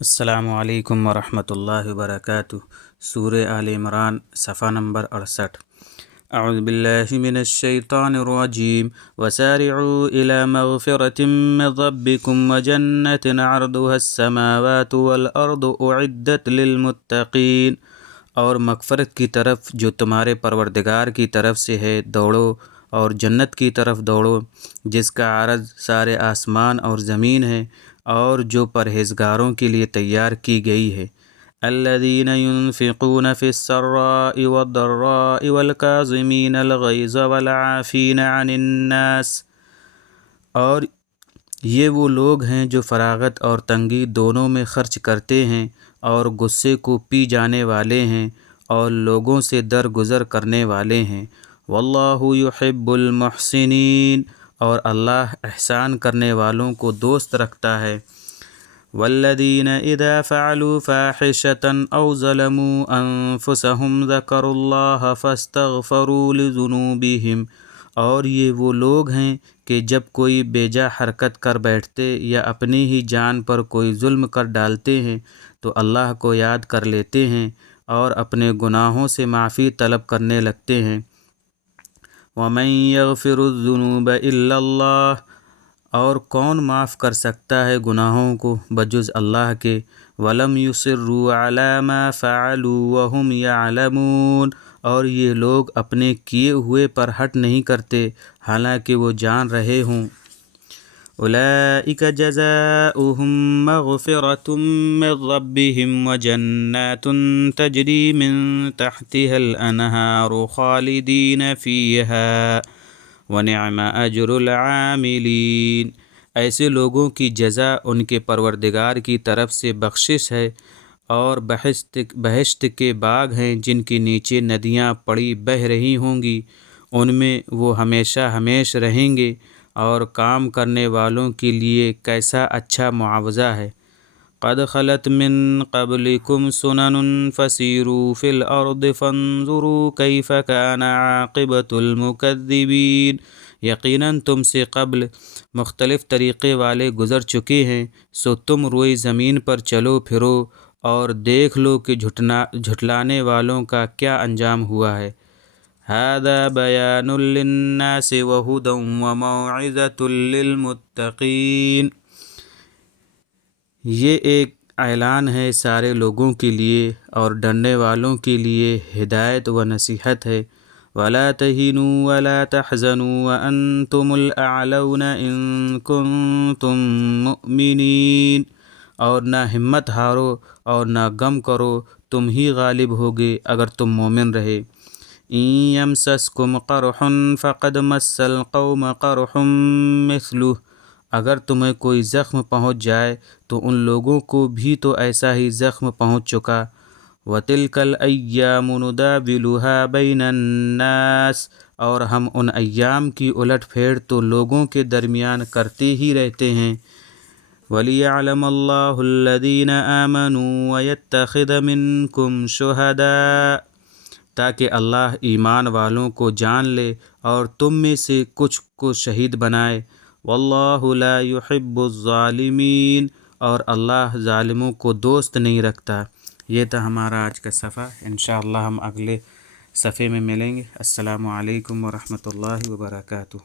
السلام علیکم ورحمۃ اللہ وبرکاتہ۔ سورہ آل عمران صفحہ نمبر 68۔ اعوذ باللہ من الشیطان الرجیم وسارعوا الی مغفرۃ من ربکم وجنۃ عرضها السماوات والارض اعدت للمتقین، اور مغفرت کی طرف جو تمہارے پروردگار کی طرف سے ہے دوڑو، اور جنت کی طرف دوڑو جس کا عرض سارے آسمان اور زمین ہے، اور جو پرہیزگاروں کے لیے تیار کی گئی ہے۔ الذین ينفقون فی السراء والضراء والکاظمین الغیظ والعافین عن الناس، اور یہ وہ لوگ ہیں جو فراغت اور تنگی دونوں میں خرچ کرتے ہیں، اور غصے کو پی جانے والے ہیں، اور لوگوں سے درگزر کرنے والے ہیں۔ واللہ یحب المحسنین، اور اللہ احسان کرنے والوں کو دوست رکھتا ہے۔ والذین اذا فعلوا فاحشة او ظلموا انفسهم ذکروا اللہ فاستغفروا لذنوبہم، اور یہ وہ لوگ ہیں کہ جب کوئی بیجا حرکت کر بیٹھتے یا اپنی ہی جان پر کوئی ظلم کر ڈالتے ہیں تو اللہ کو یاد کر لیتے ہیں اور اپنے گناہوں سے معافی طلب کرنے لگتے ہیں۔ وَمَن يَغْفِرُ الذُّنُوبَ إِلَّا اللَّهُ، اور کون معاف کر سکتا ہے گناہوں کو بجز اللہ کے۔ وَلَمْ يُصِرُّوا عَلَى مَا فَعَلُوا وَهُمْ يَعْلَمُونَ، اور یہ لوگ اپنے کیے ہوئے پر ہٹ نہیں کرتے حالانکہ وہ جان رہے ہوں۔ اولئک جزاؤہم مغفرۃ من ربہم وجنات تجری من تحتها الانہار خالدین فیہا ونعم اجر العاملین، ایسے لوگوں کی جزا ان کے پروردگار کی طرف سے بخشش ہے، اور بہشت کے باغ ہیں جن کے نیچے ندیاں پڑی بہہ رہی ہوں گی، ان میں وہ ہمیشہ ہمیش رہیں گے، اور کام کرنے والوں کے لیے کیسا اچھا معاوضہ ہے۔ قد خلت من قبلکم سنن فسیروا فی الارض فانظروا کیف کان عاقبۃ المکذبین، یقیناً تم سے قبل مختلف طریقے والے گزر چکے ہیں، سو تم روئے زمین پر چلو پھرو اور دیکھ لو کہ جھٹلانے والوں کا کیا انجام ہوا ہے۔ ھذا بیان للناس وہدی وموعظۃ للمتقین، یہ ایک اعلان ہے سارے لوگوں کے لیے اور ڈرنے والوں کے لیے ہدایت و نصیحت ہے۔ وَلَا تَهِنُوا وَلَا تَحْزَنُوا وَأَنْتُمُ الْأَعْلَوْنَ إِن كُنتُم مُّؤْمِنِينَ، اور نہ ہمت ہارو اور نہ غم کرو، تم ہی غالب ہوگے اگر تم مومن رہے۔ إِن يَمْسَسْكُمْ قَرْحٌ فَقَدْ مَسَّ الْقَوْمَ قَرْحٌ مِّثْلُهُ، اگر تمہیں کوئی زخم پہنچ جائے تو ان لوگوں کو بھی تو ایسا ہی زخم پہنچ چکا۔ وَتِلْكَ الْأَيَّامُ نُدَاوِلُهَا بَيْنَ النَّاسِ، اور ہم ان ایام کی الٹ پھیر تو لوگوں کے درمیان کرتے ہی رہتے ہیں۔ وَلِيَعْلَمَ اللَّهُ الَّذِينَ آمَنُوا وَيَتَّخِذَ مِنكُمْ شُهَدَاءَ، تاکہ اللہ ایمان والوں کو جان لے اور تم میں سے کچھ کو شہید بنائے۔ واللہ لا يحب الظالمین، اور اللہ ظالموں کو دوست نہیں رکھتا۔ یہ تھا ہمارا آج کا صفحہ، انشاءاللہ ہم اگلے صفحے میں ملیں گے۔ السلام علیکم ورحمۃ اللہ وبرکاتہ۔